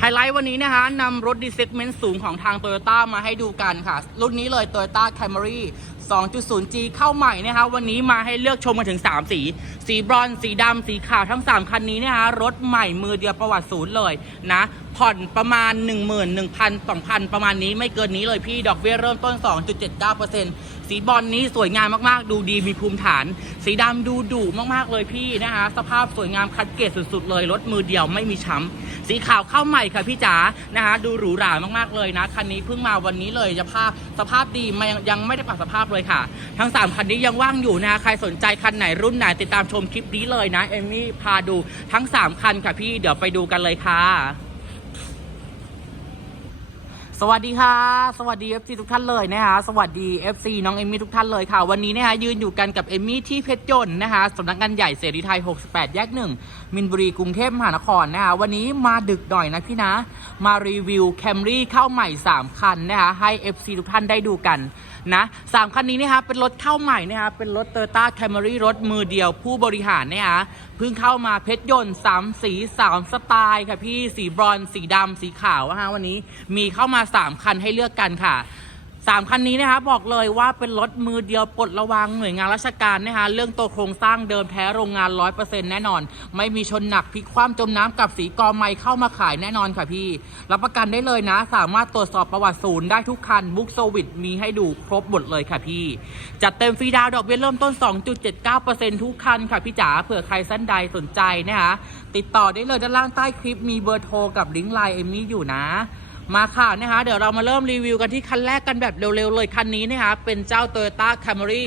ไฮไลท์วันนี้นะคะนำรถดีเซกเมนต์สูงของทาง Toyota มาให้ดูกันค่ะ รุ่นนี้เลย Toyota Camry 2.0G เข้าใหม่นะคะวันนี้มาให้เลือกชมกันถึง 3 สี สีบรอนซ์สีดำสีขาวทั้ง 3 คันนี้นะคะรถใหม่มือเดียวประวัติศูนย์เลยนะผ่อนประมาณ 1 1 0 0 0 2,000 ประมาณนี้ไม่เกินนี้เลยพี่ดอกเบี้ยเริ่มต้น 2.79% สีบอลนี้สวยงามมากๆ ดูดีมีภูมิฐาน สีดำดูดุมากๆเลยพี่นะคะ สภาพสวยงามคัดเกรดสุดๆเลยรถมือเดียวไม่มีช้ำสีขาวเข้าใหม่ค่ะพี่จ๋านะคะ ดูหรูหรามากๆเลยนะคันนี้เพิ่งมาวันนี้เลยจะภาพสภาพดีไม่ยังไม่ได้ปรับสภาพเลยค่ะ ทั้ง 3คันนี้ยังว่างอยู่นะคะใครสนใจคันไหนรุ่นไหนติดตามชมคลิปนี้เลยนะเอมมี่พาดูทั้ง 3คันค่ะพี่เดี๋ยวไปดูกันเลยค่ะ สวัสดีค่ะ สวัสดี FC ทุกท่านเลยนะคะสวัสดี FC น้องเอมมี่ทุกท่านเลยค่ะ วันนี้นะคะยืนอยู่กันกับเอมมี่ที่เพชรยนต์นะคะสำนักงานใหญ่เสรีไทย 68 แยกหนึ่งมินบุรีกรุงเทพมหานครนะคะวันนี้มาดึกหน่อยนะพี่นะ มารีวิวแคมรี่เข้าใหม่ 3 คันนะคะให้ FC ทุกท่านได้ดูกัน นะสามคันนี้นะคะเป็นรถเข้าใหม่นะคะเป็นรถ Toyota Camry รถมือเดียวผู้บริหารนะคะเพิ่งเข้ามาเพชรยนต์สามสีสามสไตล์ค่ะพี่สีบรอนซ์สีดำสีขาวนะคะวันนี้มีเข้ามา 3 คันให้เลือกกันค่ะ สามคันนี้นะคะบอกเลยว่าเป็นรถมือเดียวปลดระวังหน่วยงานราชการนะคะเรื่องตัวโครงสร้างเดิมแท้โรงงาน100%แน่นอน ไม่มีชนหนักพลิกคว่ำจมน้ำกับสีกอไม้เข้ามาขายแน่นอนค่ะพี่ รับประกันได้เลยนะ สามารถตรวจสอบประวัติศูนย์ได้ทุกคันบุ๊กโซวิตมีให้ดูครบหมดเลยค่ะพี่ จัดเต็มฟรีดาวดอกเบี้ยเริ่มต้น 2.79%ทุกคันค่ะพี่จ๋าเผื่อใครสั้นใดสนใจนะคะติดต่อได้เลยด้านล่างใต้คลิปมีเบอร์โทรกับลิงก์ไลน์เอมี่อยู่นะ มาค่ะนะคะเดี๋ยวเรามาเริ่มรีวิวกันที่คันแรกกันแบบเร็วๆเลยคันนี้นะคะเป็นเจ้า Toyota Camry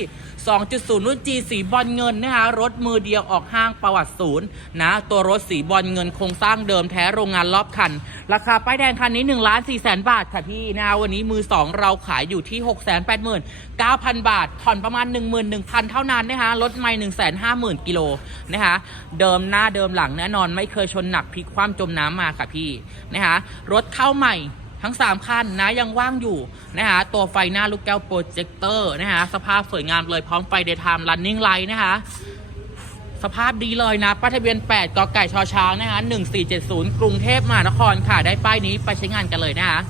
2.0 รุ่น G สีบอลเงินนะคะรถมือเดียวออกห้างประวัติศูนย์นะตัวรถสีบอลเงินโครงสร้างเดิมแท้โรงงานรอบคัน ราคาป้ายแดงคันนี้1ล้าน4แสนบาทค่ะพี่นะคะวันนี้มือ 2 เราขายอยู่ที่ 6 8 9 0 0 0 บาทผ่อนประมาณ 11,000 เท่านั้นนะคะรถไม่ 150,000 กิโลนะคะเดิมหน้าเดิมหลังแน่นอนไม่เคยชนหนักพลิกคว่ำจมน้ำมาค่ะพี่นะคะรถเข้าใหม่ ทั้ง 3 คันนะยังว่างอยู่นะคะตัวไฟหน้าลูกแก้วโปรเจคเตอร์นะคะสภาพสวยงามเลยพร้อมไฟเดย์ไทม์รันนิ่งไลท์นะคะสภาพดีเลยนะป้ายทะเบียน 8กไก่ชอช้างนะคะ1470 กรุงเทพมหานครค่ะ ได้ป้ายนี้ไปใช้งานกันเลยนะคะ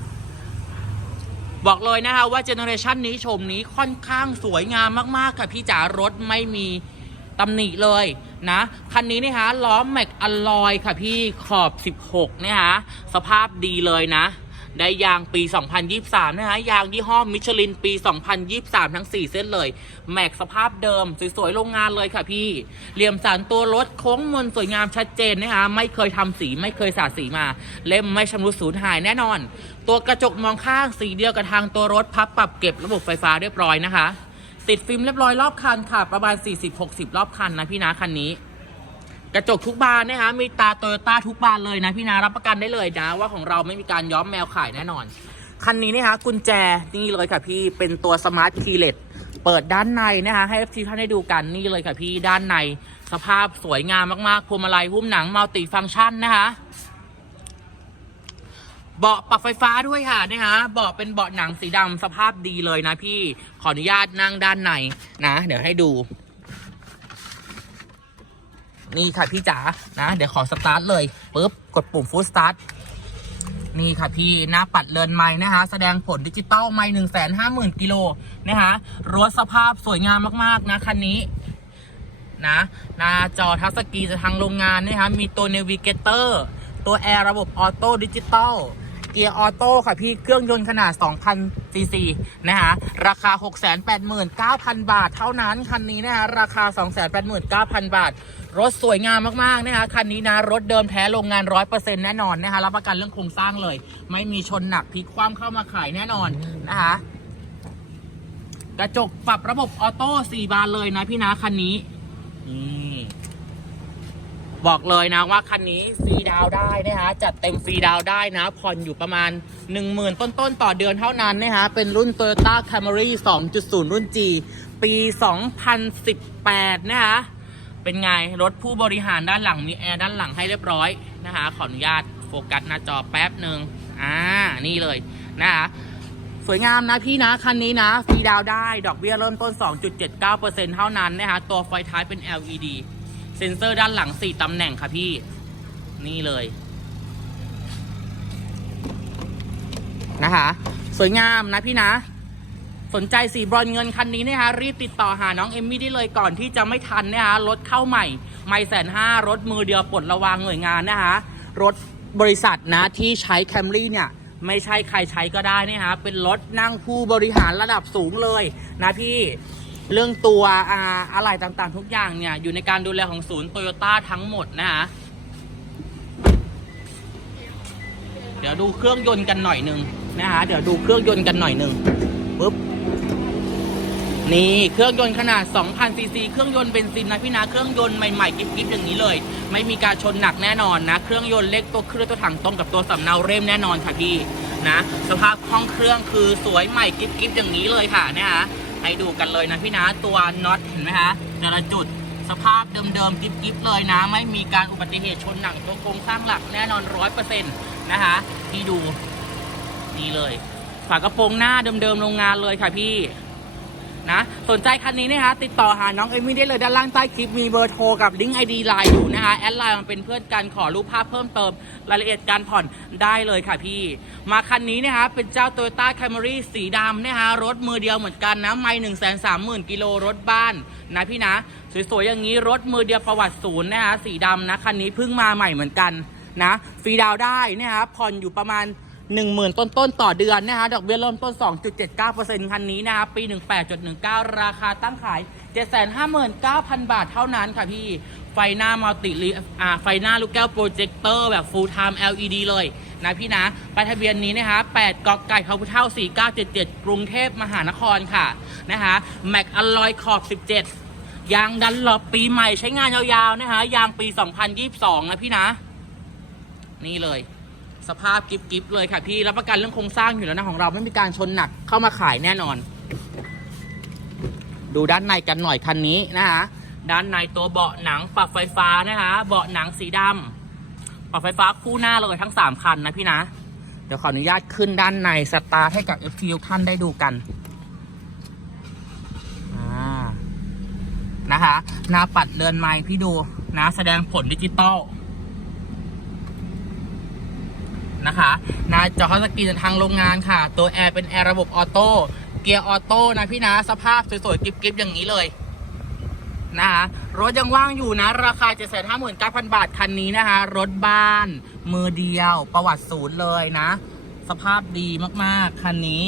บอกเลยนะคะว่าเจเนอเรชันนี้ชมนี้ค่อนข้างสวยงามมาก ๆ ค่ะ พี่จ๋ารถไม่มีตำหนิเลยนะ คันนี้นะคะล้อแม็กอลลอยค่ะพี่ขอบ 16 นะคะสภาพดีเลยนะ ได้ยางปี 2023 นะคะยางยี่ห้อมิชลินปี 2023 ทั้ง 4 เส้นเลย แม็กสภาพเดิม สวยๆ โรงงานเลยค่ะพี่ เหลี่ยมสันตัวรถโค้งมนสวยงามชัดเจนนะคะ ไม่เคยทำสีไม่เคยสาดสีมา เล่มไม่ชำรุดสูญหายแน่นอน ตัวกระจกมองข้างสีเดียวกับทางตัวรถพับปรับเก็บระบบไฟฟ้าเรียบร้อยนะคะติดฟิล์มเรียบร้อยรอบคันค่ะ ประมาณ 40-60 รอบคันนะพี่นะคันนี้ กระจกทุกบานนะคะมีตาโตโยต้าทุกบานเลยนะพี่นารับประกันได้เลยนะว่าของเราไม่มีการย้อมแมวขายแน่นอน คันนี้นะคะกุญแจนี่เลยค่ะพี่เป็นตัวสมาร์ทคีย์เลสเปิดด้านในนะคะให้ทีท่านได้ดูกันนี่เลยค่ะพี่ด้านใน สภาพสวยงามมากๆพวงมาลัยหุ้มหนังมัลติฟังก์ชันนะคะเบาะปรับไฟฟ้าด้วยค่ะนะคะเบาะเป็นเบาะหนังสีดำสภาพดีเลยนะพี่ขออนุญาตนั่งด้านในนะ เดี๋ยวให้ดู นี่ค่ะพี่จ๋านะ เดี๋ยวขอสตาร์ทเลยปุ๊บกดปุ่มฟู l สตาร์ทนี่ค่ะพี่หน้าปัดเลินไม้นะคะแสดงผลดิจิตอลไม่หนึ่งแสนห้าหมื่นกิโลนะคะรถสภาพสวยงามมากๆนะคันนี้นะหน้าจอทัชสกรีนจะทางโรงงานนะคะมีตัวเนวิเกเตอร์ตัวแอร์ระบบออโต้ดิจิตอลเกียร์ออโต้ค่ะพี่เครื่องยนต์ขนาด 2,000ซีซีนะคะราคา 689,000 บาทเท่านั้น คันนี้นะคะราคา 289,000 บาท รถสวยงามมากๆนะคะคันนี้นะรถเดิมแท้โรงงาน100%แน่นอนนะคะรับประกันเรื่องโครงสร้างเลย ไม่มีชนหนักพลิกคว่ำเข้ามาขายแน่นอนนะคะกระจกปรับระบบออโต้4บานเลยนะพี่นะคันนี้นี่บอกเลยนะว่าคันนี้ฟรีดาวได้นะคะ จัดเต็มฟรีดาวได้นะ ผ่อนอยู่ประมาณ 10,000 ต้นๆ ต่อเดือนเท่านั้นนะคะ เป็นรุ่น Toyota Camry 2.0 รุ่น G ปี 2018 นะคะ เป็นไงรถผู้บริหารด้านหลังมีแอร์ด้านหลังให้เรียบร้อยนะคะ ขออนุญาตโฟกัสหน้าจอแป๊บหนึ่งอ่านี่เลยนะคะสวยงามนะพี่นะคันนี้นะฟรีดาวได้ดอกเบี้ยเริ่มต้น 2.79%เท่านั้นนะคะตัวไฟท้ายเป็น LED เซ็นเซอร์ด้านหลัง 4ตำแหน่งค่ะพี่ นี่เลยนะคะสวยงามนะพี่นะ สนใจสีบรอนเงินคันนี้นะคะรีบติดต่อหาน้องเอมมี่ได้เลยก่อนที่จะไม่ทันนะคะรถเข้าใหม่ไม่แสนห้ารถมือเดียวปลดระวางหน่วยงานนะคะรถบริษัทนะที่ใช้แคมรี่เนี่ยไม่ใช่ใครใช้ก็ได้นะคะเป็นรถนั่งผู้บริหารระดับสูงเลยนะพี่เรื่องตัวออะไรต่างๆ ทุกอย่างเนี่ย อยู่ในการดูแลของศูนย์โตโยต้าทั้งหมดนะคะเดี๋ยวดูเครื่องยนต์กันหน่อยหนึ่งนะคะเดี๋ยวดูเครื่องยนต์กันหน่อยหนึ่งปุ๊บ นี่เครื่องยนต์ขนาด 2,000 ซีซี เครื่องยนต์เบนซินนะพี่นะเครื่องยนต์ใหม่ๆกิ๊บๆอย่างนี้เลย ไม่มีการชนหนักแน่นอนนะ เครื่องยนต์เล็กตัวเครื่องตัวถังตรงกับตัวสำเนาเร่มแน่นอนค่ะพี่นะ สภาพห้องเครื่องคือสวยใหม่กิ๊บๆอย่างนี้เลยค่ะนะคะให้ดูกันเลยนะพี่นะตัวน็อตเห็นไหมคะแต่ละจุดสภาพเดิมๆกิ๊บๆเลยนะ ไม่มีการอุบัติเหตุชนหนักตัวโครงสร้างหลักแน่นอนร้อยเปอร์เซ็นต์นะคะพี่ดูนี่เลย ฝากระโปรงหน้าเดิมๆโรงงานเลยค่ะพี่ นะ สนใจคันนี้นะคะติดต่อหาน้องเอมี่ได้เลยด้านล่างใต้คลิปมีเบอร์โทรกับลิงก์ไอดีไลน์อยู่นะคะแอดไลน์มาเป็นเพื่อนกันขอรูปภาพเพิ่มเติมรายละเอียดการผ่อนได้เลยค่ะพี่ มาคันนี้นะคะเป็นเจ้า Toyota Camry สีดำนะคะรถมือเดียวเหมือนกันนะไม่หนึ่งแสนสามหมื่นกิโลรถบ้านนะพี่นะสวยๆอย่างนี้รถมือเดียวประวัติศูนย์นะคะสีดำนะคันนี้เพิ่งมาใหม่เหมือนกันนะฟรีดาวได้นะคะผ่อนอยู่ประมาณ 10,000 ต้นต้นต่อเดือนนะคะดอกเบี้ยเริ่มต้น 2.79%คันนี้นะคะปี 18.19 ราคาตั้งขาย 759,000 บาทเท่านั้นค่ะพี่ ไฟหน้ามัลติลีอ่าไฟหน้าลูกแก้วโปรเจคเตอร์แบบ full time LED เลยนะพี่นะปทะเบียนนี้นะคะ8กอกไก่เขาพุเท่า 4977 กรุงเทพมหานครค่ะนะคะแม็กอลลอยขอบ 17 ยางดันหลบปีใหม่ใช้งานยาวๆนะคะยางปี 2022 นะพี่นะ นี่เลย สภาพกิฟกิฟเลยค่ะพี่รับประกันเรื่องโครงสร้างอยู่แล้วนะของเราไม่มีการชนหนักเข้ามาขายแน่นอน ดูด้านในกันหน่อยคันนี้นะคะด้านในตัวเบาะหนังปรับไฟฟ้านะคะเบาะหนังสีดำปรับไฟฟ้าคู่หน้าเลยทั้งสามคันนะพี่นะ เดี๋ยวขออนุญาตขึ้นด้านในสตาร์ทให้กับ FT ทุกท่านได้ดูกันอ่านะคะหน้าปัดเดินไม้พี่ดูนะแสดงผลดิจิตอล นะคะนะจอเขาสกรีนทางโรงงานค่ะ ตัวแอร์เป็นแอร์ระบบออโต้เกียร์ออโต้นะพี่นะสภาพสวยๆกริบๆอย่างนี้เลยนะคะรถยังว่างอยู่นะ ราคา 759,000 บาท คันนี้นะคะ รถบ้าน มือเดียว ประวัติศูนย์เลยนะ สภาพดีมากๆ คันนี้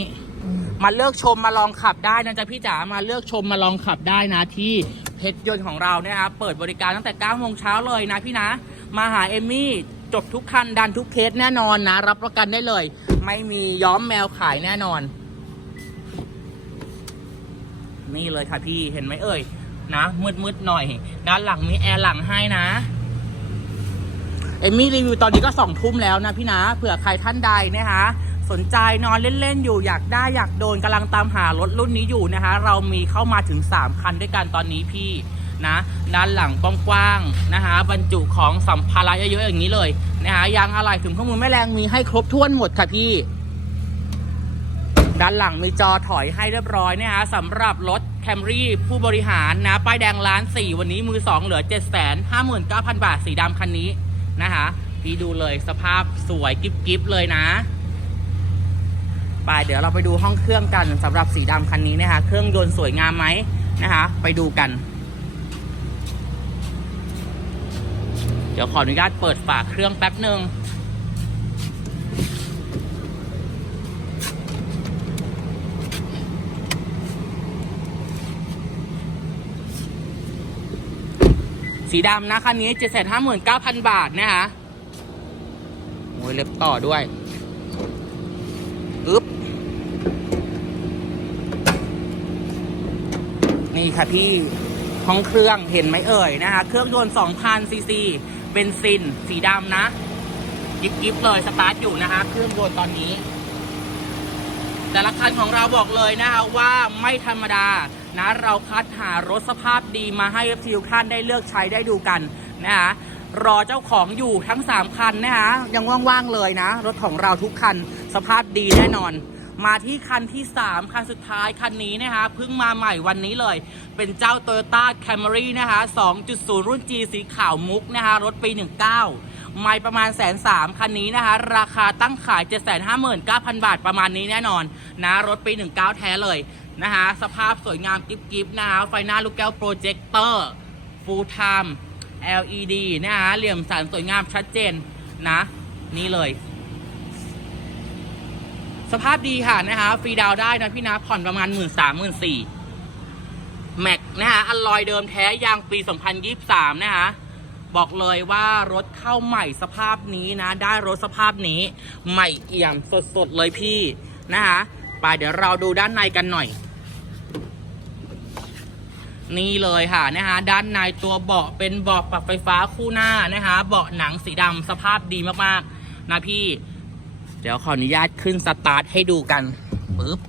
มาเลือกชมมาลองขับได้นะจ๊ะพี่จ๋ามาเลือกชมมาลองขับได้นะที่เพชรยนต์ของเราเนี่ยครับเปิดบริการตั้งแต่9โมงเช้าเลยนะพี่นะ มาหาเอมี่ จบทุกคันดันทุกเคสแน่นอนนะ รับประกันได้เลย ไม่มีย้อมแมวขายแน่นอน นี่เลยค่ะพี่เห็นไหมเอ่ย นะมืดๆหน่อย ด้านหลังมีแอร์หลังให้นะเอมมี่รีวิวตอนนี้ก็สองทุ่มแล้วนะพี่นะเผื่อใครท่านใดนะคะสนใจนอนเล่น ๆ อยู่อยากได้อยากโดนกำลังตามหารถรุ่นนี้อยู่นะคะ เรามีเข้ามาถึง 3 คันด้วยกันตอนนี้พี่ นะ ด้านหลังกว้างๆนะคะบรรจุของสัมภาระเยอะๆอย่างนี้เลยนะคะยางอะไหล่ถึงข้อมูลแม่แรงมีให้ครบถ้วนหมดค่ะพี่ ด้านหลังมีจอถอยให้เรียบร้อยเนี่ยฮะสำหรับรถแคมรี่ผู้บริหารนะป้ายแดงล้านสี่วันนี้มือสองเหลือเจ็ดแสนห้าหมื่นเก้าพันบาทสีดำคันนี้นะคะพี่ดูเลยสภาพสวยกิฟกิฟเลยนะไปเดี๋ยวเราไปดูห้องเครื่องกันสำหรับสีดำคันนี้นะคะเครื่องยนต์สวยงามไหมนะคะ ไปดูกัน เดี๋ยวขออนุญาตเปิดฝาเครื่องแป๊บหนึ่งสีดำนะคันนี้ 759,000 บาทนะคะโอ้ยเล็บต่อด้วยอึ๊บ นี่ค่ะพี่ห้องเครื่องเห็นไหมเอ่ยนะคะ เครื่องยนต์2,000ซีซี เบนซิน สีดำนะยิบยิบเลยสตาร์ทอยู่นะคะเครื่องยนต์ตอนนี้ แต่ละคันของเราบอกเลยนะคะว่าไม่ธรรมดานะเราคัดหารถสภาพดีมาให้ทุกท่านได้เลือกใช้ได้ดูกันนะคะรอเจ้าของอยู่ทั้ง 3 คันนะคะยังว่างๆเลยนะ รถของเราทุกคันสภาพดีแน่นอน มาที่คันที่ 3 คันสุดท้ายคันนี้นะคะเพิ่งมาใหม่วันนี้เลย เป็นเจ้า Toyota Camry นะคะ 2.0 รุ่น G สีขาวมุกนะคะรถปี 19 ไม่ประมาณแสนสามคันนี้นะคะ ราคาตั้งขาย 7 5 9 0 0 0 บาทประมาณนี้แน่นอนนะรถปี 19 แท้เลยนะคะสภาพสวยงามกิ๊บกิบนะคะไฟหน้าลูกแก้วโปรเจคเตอร์ full time LED นะคะเหลี่ยมสันสวยงามชัดเจนนะ นี่เลย สภาพดีค่ะนะคะฟรีดาวได้นะพี่นะผ่อนประมาณ1 3 0 0 0 0 4แม็กนะคะอัลลอยเดิมแท้ยางปี 2023 นะคะบอกเลยว่ารถเข้าใหม่สภาพนี้นะ ได้รถสภาพนี้ ใหม่เอี่ยมสดๆเลยพี่นะคะไปเดี๋ยวเราดูด้านในกันหน่อย นี่เลยค่ะนะคะด้านในตัวเบาะเป็นเบาะปรับไฟฟ้าคู่หน้านะคะเบาะหนังสีดำสภาพดีมากๆนะพี่ เดี๋ยวขออนุญาตขึ้นสตาร์ทให้ดูกันปึ๊บ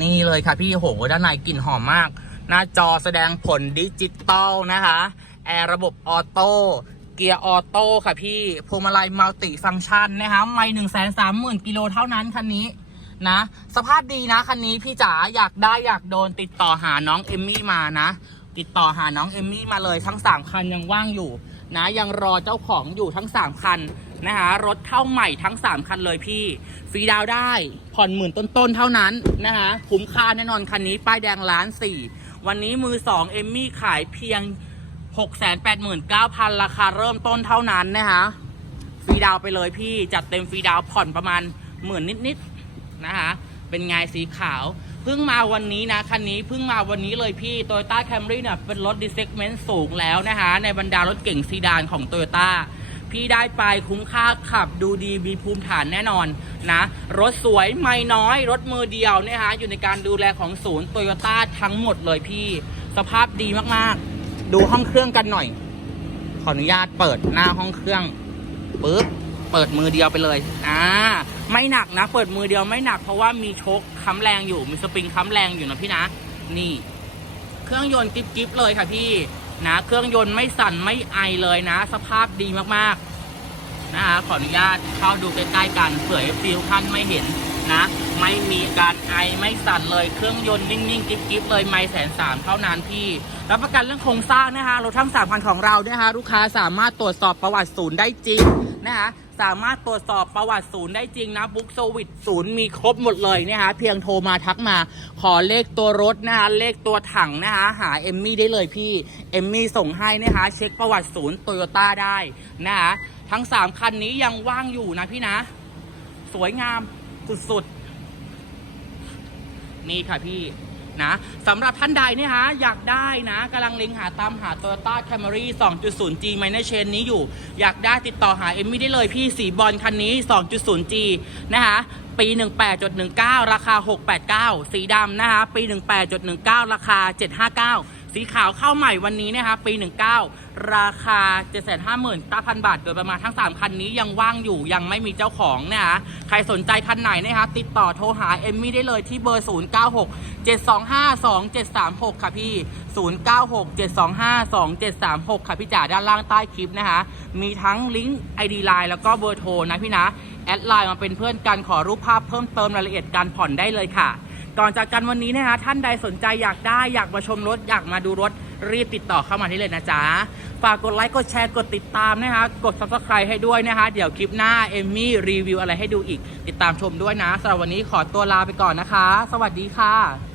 นี่เลยค่ะพี่โหด้านในกลิ่นหอมมาก หน้าจอแสดงผลดิจิตอลนะคะ แอร์ระบบออโต้เกียร์ออโต้ค่ะพี่พวงมาลัยมัลติฟังก์ชันนะคะไม่หนึ่งแสนสามหมื่นกิโลเท่านั้นคันนี้นะ สภาพดีนะคันนี้พี่จ๋าอยากได้อยากโดนติดต่อหาน้องเอมมี่มานะ ติดต่อหาน้องเอมมี่มาเลยทั้ง3คันยังว่างอยู่ นะยังรอเจ้าของอยู่ทั้ง 3 คันนะคะรถเข้าใหม่ทั้ง 3 คันเลยพี่ ฟรีดาวได้ผ่อนหมื่นต้นๆเท่านั้นนะคะคุ้มค่าแน่นอนคันนี้ป้ายแดงล้านสี่วันนี้มือ2เอมมี่ขายเพียง 689,000 ราคาเริ่มต้นเท่านั้นนะคะฟรีดาวไปเลยพี่จัดเต็มฟรีดาวผ่อนประมาณหมื่นนิดๆนะคะเป็นไงสีขาว เพิ่งมาวันนี้นะ คันนี้เพิ่งมาวันนี้เลยพี่ Toyota Camry เนี่ยเป็นรถดีเซกเมนต์สูงแล้วนะคะ ในบรรดารถเก่งซีดานของ Toyota พี่ได้ไปคุ้มค่าขับดูดีมีภูมิฐานแน่นอนนะ รถสวยไม่น้อย รถมือเดียวนี่ยฮะอยู่ในการดูแลของศูนย์โตโยต้าทั้งหมดเลยพี่ สภาพดีมากๆ ดูห้องเครื่องกันหน่อย ขออนุญาตเปิดหน้าห้องเครื่องปึ๊บ เปิดมือเดียวไปเลยอ่าไม่หนักนะ เปิดมือเดียวไม่หนัก เพราะว่ามีชคค้ำแรงอยู่มีสปริงค้ำแรงอยู่นะพี่นะ นี่ เครื่องยนต์กิ๊บกิ๊บเลยค่ะพี่นะเครื่องยนต์ไม่สั่นไม่ไอเลยนะ สภาพดีมากๆนะคะขออนุญาตเข้าดูใกล้ๆกันเผื่อฟิลท่านไม่เห็นนะ ไม่มีการไอไม่สั่นเลยเครื่องยนต์นิ่งๆกิ๊บๆเลยไม่แสนสามเท่านั้นพี่รับประกันเรื่องโครงสร้างนะคะรถทั้งสามพันของเรานะคะลูกค้าสามารถตรวจสอบประวัติศูนย์ได้จริงนะคะ สามารถตรวจสอบประวัติศูนย์ได้จริงนะบุ๊กโซวิตศูนย์มีครบหมดเลยนะคะเพียงโทรมาทักมา ขอเลขตัวรถนะคะเลขตัวถังนะคะหาเอมมี่ได้เลยพี่เอมมี่ส่งให้นะคะเช็คประวัติศูนย์โตโยต้าได้นะคะทั้ง 3 คันนี้ยังว่างอยู่นะพี่นะ สวยงามสุดๆนี่ค่ะพี่ นะสำหรับท่านใดเนี่ยฮะอยากได้นะกำลังเล็งหาตามหา Toyota Camry 2.0G Minor Chain นี้อยู่ อยากได้ติดต่อหาเอมมี่ได้เลยพี่สีบอลคันนี้ 2.0G นะคะปี 18.19 ราคา 689 สีดำนะคะปี 18.19 ราคา 759 สีขาวเข้าใหม่วันนี้นะคะปี 19 ราคา 759,000 บาท โดยประมาณทั้ง 3 คันนี้ยังว่างอยู่ยังไม่มีเจ้าของนะคะใครสนใจคันไหนนะคะติดต่อโทรหาเอมมี่ได้เลยที่เบอร์ 096 725 2736 ค่ะพี่ 096 725 2736 ค่ะพี่จ๋าด้านล่างใต้คลิปนะคะ มีทั้งลิงก์ ID Line แล้วก็เบอร์โทรนะพี่นะ แอดไลน์มาเป็นเพื่อนกันขอรูปภาพเพิ่มเติมรายละเอียดการผ่อนได้เลยค่ะ ก่อนจากกันวันนี้นะคะท่านใดสนใจอยากได้อยากมาชมรถอยากมาดูรถรีบติดต่อเข้ามาที่เลยนะจ๊ะ ฝากกดไลค์กดแชร์กดติดตามนะคะ กด subscribe ให้ด้วยนะคะ เดี๋ยวคลิปหน้าเอมมี่รีวิวอะไรให้ดูอีก ติดตามชมด้วยนะสำหรับวันนี้ขอตัวลาไปก่อนนะคะ สวัสดีค่ะ